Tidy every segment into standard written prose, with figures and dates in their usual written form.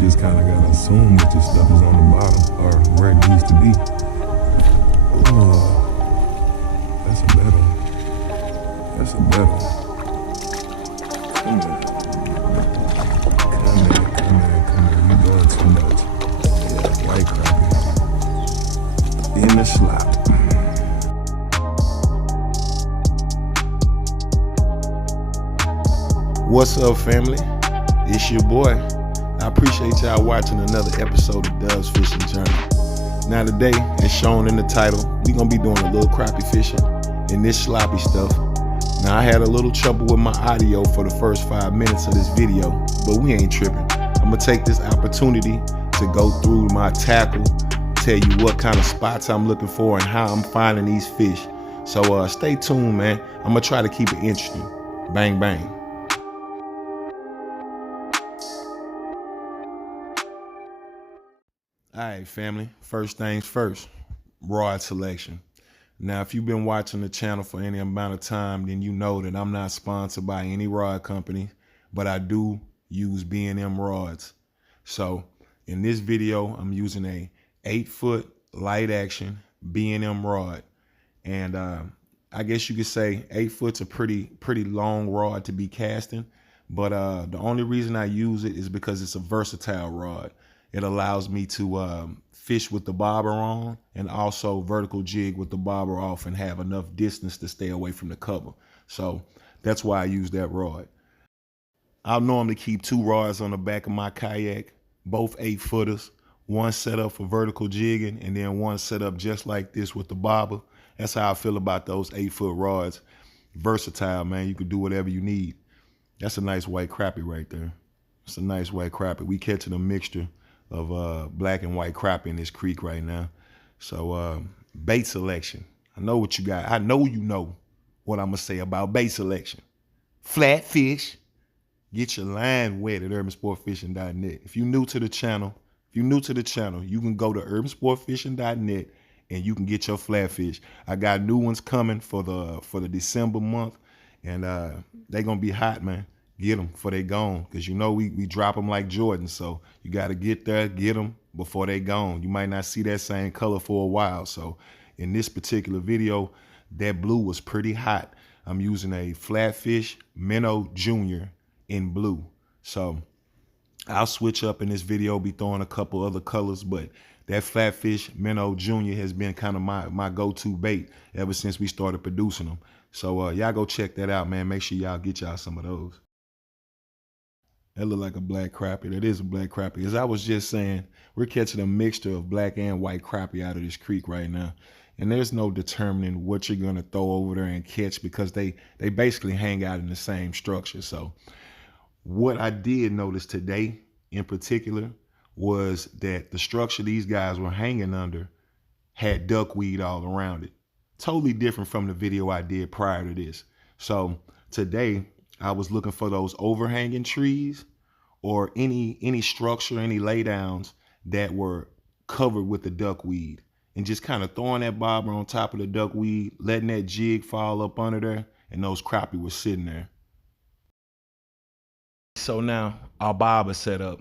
just kind of gotta assume that this stuff is on the bottom or where it needs to be. Oh, that's a better one. That's a better one. Come on. You doing too much. Yeah, white crappie. In the slop. What's up, family? It's your boy. I appreciate y'all watching another episode of Dove's Fishing Journey. Now today, as shown in the title, we're gonna be doing a little crappie fishing and this sloppy stuff. Now I had a little trouble with my audio for the first 5 minutes of this video, but we ain't tripping. I'm gonna take this opportunity to go through my tackle, tell you what kind of spots I'm looking for and how I'm finding these fish. So stay tuned, man. I'm gonna try to keep it interesting. Bang, bang. All right, family, first things first, rod selection. Now, if you've been watching the channel for any amount of time, then you know that I'm not sponsored by any rod company, but I do use B&M rods. So in this video, I'm using a 8-foot light action B&M rod. And I guess you could say 8 foot's a pretty long rod to be casting. But the only reason I use it is because it's a versatile rod. It allows me to fish with the bobber on and also vertical jig with the bobber off and have enough distance to stay away from the cover. So that's why I use that rod. I'll normally keep 2 rods on the back of my kayak, both 8-footers, one set up for vertical jigging and then one set up just like this with the bobber. That's how I feel about those 8-foot rods. Versatile, man. You can do whatever you need. That's a nice white crappie right there. It's a nice white crappie. We catching a mixture of black and white crappie in this creek right now. So bait selection. I know what you got. I know you know what I'm gonna say about bait selection. Flat fish. Get your line wet at urbansportfishing.net. If you're new to the channel, you can go to urbansportfishing.net and you can get your flatfish. I got new ones coming for the December month, and they're gonna be hot, man. Get them before they gone, because you know we drop them like Jordan. So you got to get there, get them before they gone. You might not see that same color for a while. So in this particular video, that blue was pretty hot. I'm using a Flatfish Minnow Junior in blue. So I'll switch up in this video, be throwing a couple other colors, but that Flatfish Minnow Junior has been kind of my go-to bait ever since we started producing them. So y'all go check that out, man. Make sure y'all get y'all some of those. That look like a black crappie. That is a black crappie. As I was just saying, we're catching a mixture of black and white crappie out of this creek right now. And there's no determining what you're gonna throw over there and catch, because they basically hang out in the same structure. So what I did notice today in particular was that the structure these guys were hanging under had duckweed all around it. Totally different from the video I did prior to this. So today I was looking for those overhanging trees or any structure, any laydowns that were covered with the duckweed, and just kind of throwing that bobber on top of the duckweed, letting that jig fall up under there, and those crappie were sitting there. So now our bobber set up,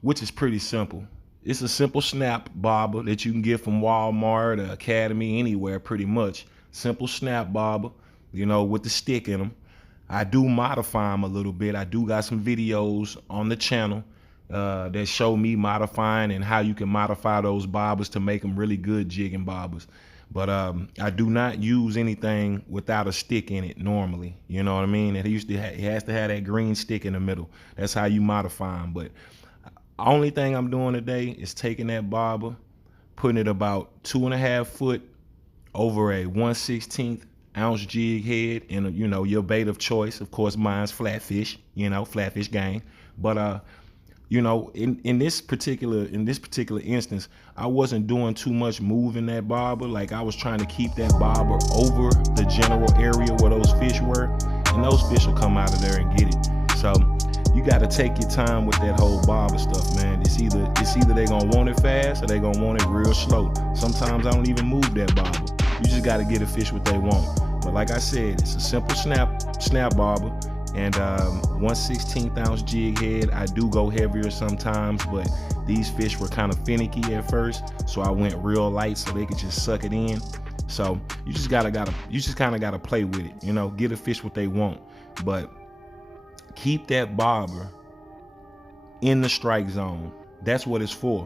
which is pretty simple. It's a simple snap bobber that you can get from Walmart or Academy, anywhere pretty much. Simple snap bobber, you know, with the stick in them. I do modify them a little bit. I do got some videos on the channel that show me modifying and how you can modify those bobbers to make them really good jigging bobbers. But I do not use anything without a stick in it normally. You know what I mean? It has to have that green stick in the middle. That's how you modify them. But only thing I'm doing today is taking that bobber, putting it about 2.5 foot over a 1/16 ounce jig head, and you know, your bait of choice. Of course, mine's flatfish, you know, flatfish gang. But you know, in this particular instance, I wasn't doing too much moving that bobber. Like, I was trying to keep that bobber over the general area where those fish were, and those fish will come out of there and get it. So you got to take your time with that whole bobber stuff, man. It's either they gonna want it fast or they gonna want it real slow. Sometimes I don't even move that bobber. You just got to get a fish what they want. But like I said, it's a simple snap bobber. And 1/16 ounce jig head. I do go heavier sometimes, but these fish were kind of finicky at first, so I went real light so they could just suck it in. So you just kind of gotta play with it, you know, get a fish what they want, but keep that bobber in the strike zone. That's what it's for.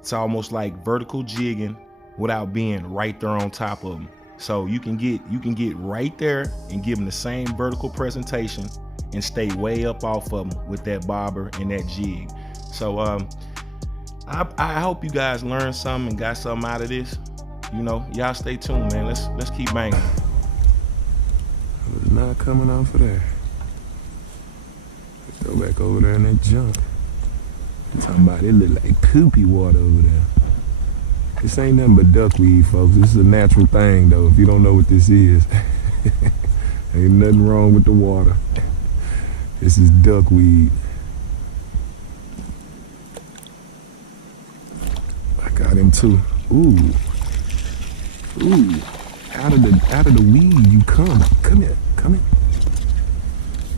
It's almost like vertical jigging without being right there on top of them. So you can get right there and give them the same vertical presentation and stay way up off of them with that bobber and that jig. So I hope you guys learned something and got something out of this. You know, y'all stay tuned, man. Let's keep banging. It's not coming off of there. Let's go back over there in that junk. I'm talking about it look like poopy water over there. This ain't nothing but duckweed, folks. This is a natural thing, though, if you don't know what this is. Ain't nothing wrong with the water. This is duckweed. I got him too. Ooh. Ooh. Out of the weed you come. Come here. Come here.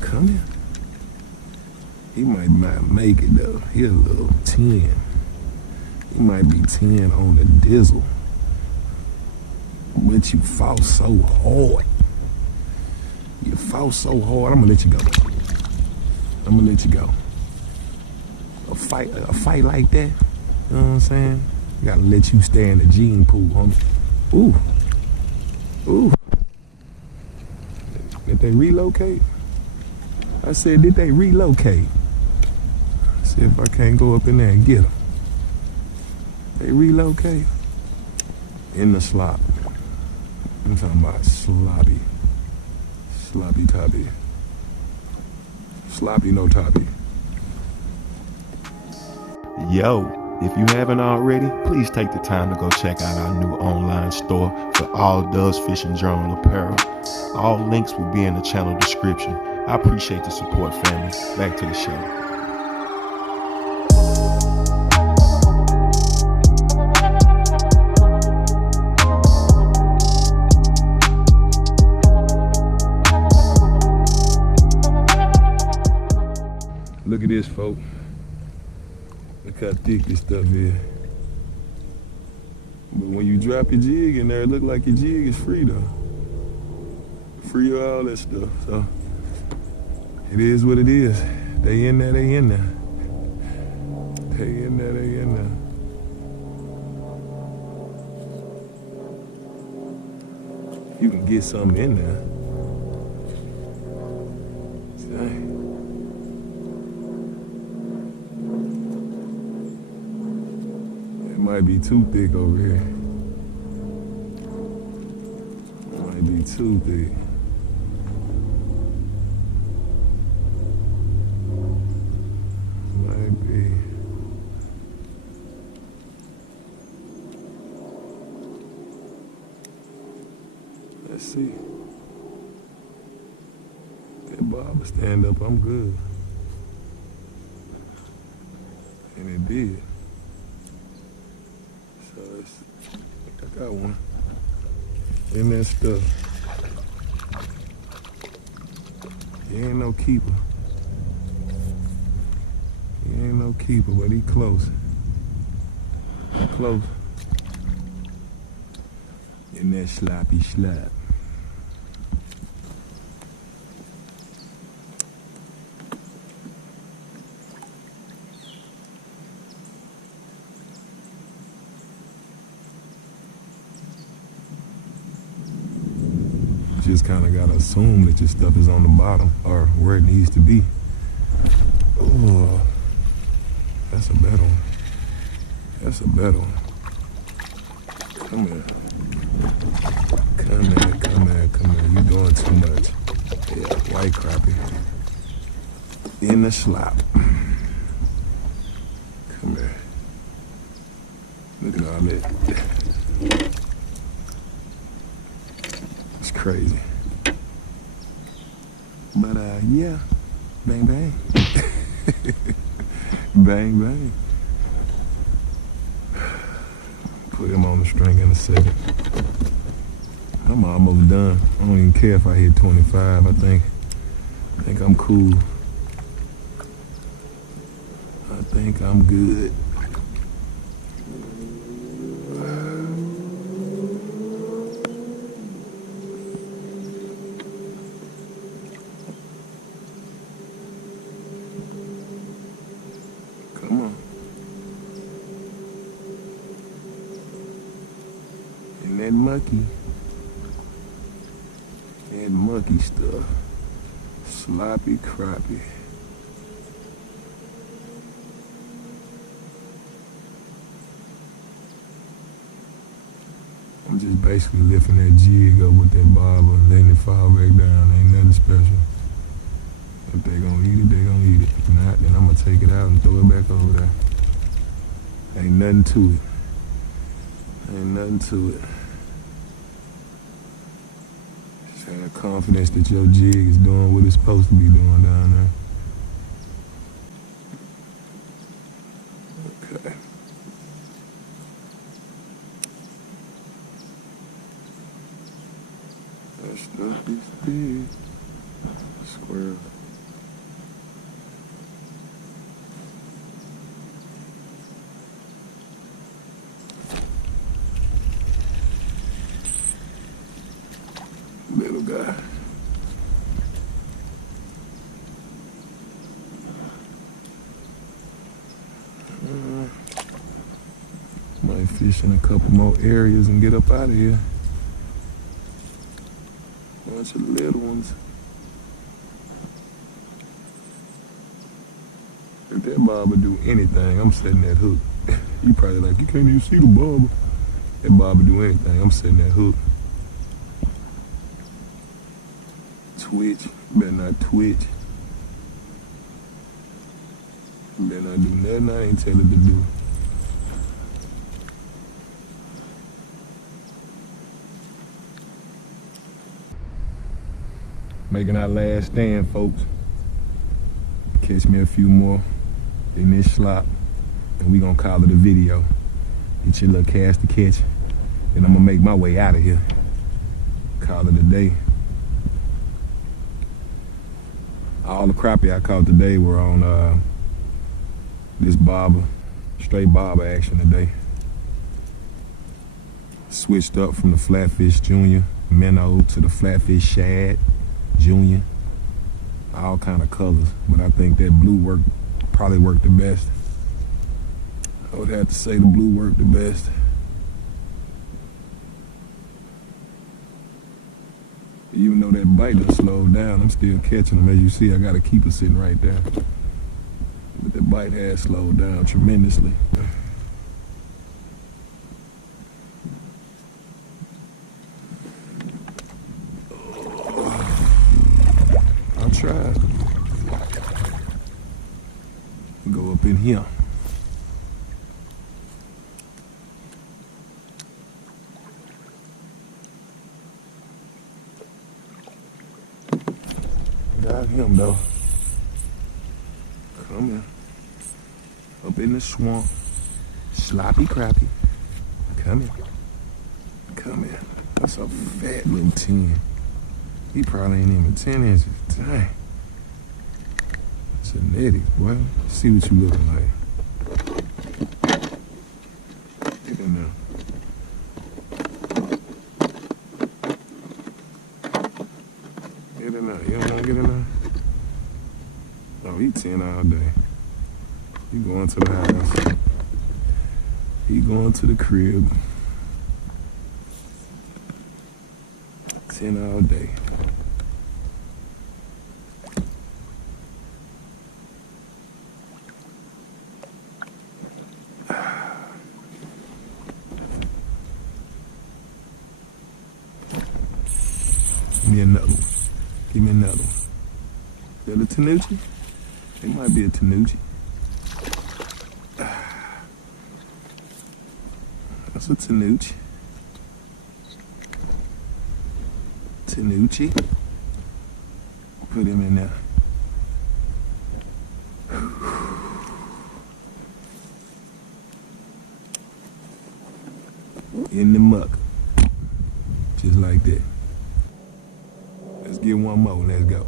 Come here. He might not make it though. He a little 10. He might be 10 on the dizzle. But you fought so hard. You fought so hard. I'm gonna let you go. I'm gonna let you go. A fight like that, you know what I'm saying? You gotta let you stay in the gene pool, homie. Ooh. Ooh. Did they relocate? I said, did they relocate? See if I can't go up in there and get them. They relocate. In the slop. I'm talking about sloppy. Sloppy toppy. Sloppy no toppy. Yo, if you haven't already, please take the time to go check out our new online store for all Dove's Fishing Journal apparel. All links will be in the channel description. I appreciate the support, family. Back to the show. Look at this, folks. Look how thick this stuff is. But when you drop your jig in there, it look like your jig is free though. Free of all that stuff. So it is what it is. They in there, they in there. They in there, they in there. You can get something in there. Dang. Might be too thick over here. Might be too thick. Might be. Let's see. That bobber stand up, I'm good. And it did. I got one in that stuff. He ain't no keeper. He ain't no keeper, but he close. Close. In that sloppy slap. Just kind of gotta assume that your stuff is on the bottom or where it needs to be. Oh, that's a better one. That's a better one. Come here. Come here, come here, come here. You doing too much. Yeah, white crappie. In the slop. Come here. Look at all that. Crazy. But yeah, bang bang. Bang bang. Put him on the string in a second. I'm almost done. I don't even care if I hit 25. I I think I'm cool. I think I'm good. Come on. And that mucky. That mucky stuff. Sloppy crappie. I'm just basically lifting that jig up with that bobber, letting it fall back down. Ain't nothing special. If they gonna eat it, they gonna eat it. If not, then I'm gonna take it out and throw it back over there. Ain't nothing to it. Ain't nothing to it. Just have confidence that your jig is doing what it's supposed to be doing down there. Okay. That stuff is big. Squirrel. Little guy. Might fish in a couple more areas and get up out of here. Bunch of little ones. If that bobber do anything, I'm setting that hook. You probably like, you can't even see the bobber. That bobber do anything, I'm setting that hook. Twitch, better not twitch. Better not do nothing I ain't tell it to do. Making our last stand, folks. Catch me a few more in this slop, and we gonna call it a video. Get your little cast to catch, and I'm gonna make my way out of here. Call it a day. All the crappie I caught today were on this bobber, straight bobber action today. Switched up from the flatfish junior minnow to the flatfish shad junior. All kind of colors, but I think that blue probably worked the best. I would have to say the blue worked the best. Even though that bite done slowed down, I'm still catching them. As you see, I got a keeper sitting right there. But the bite has slowed down tremendously. I'll try. Go up in here. Got him though. Come here. Up in the swamp. Sloppy crappie. Come here. Come here. That's a fat little 10. He probably ain't even 10 inches. Dang. It's a netty, boy. See what you looking like. Get in there. Get in there. You don't want to get in there? Oh, he 10 all day. He going to the house. He going to the crib. 10 all day. Give me another one. Give me another one. Is that a Tanucci? It might be a Tanucci. That's a Tanucci. Tanucci. Put him in there. In the muck. Just like that. Let's get one more. Let's go.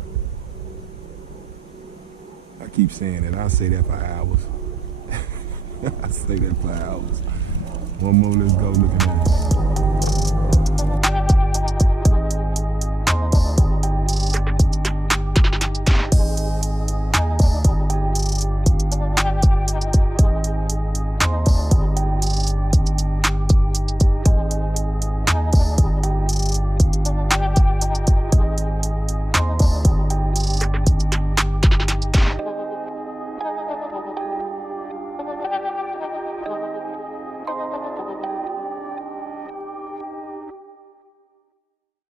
keep saying it. I say that for hours. I say that for hours. One more, let's go looking at it.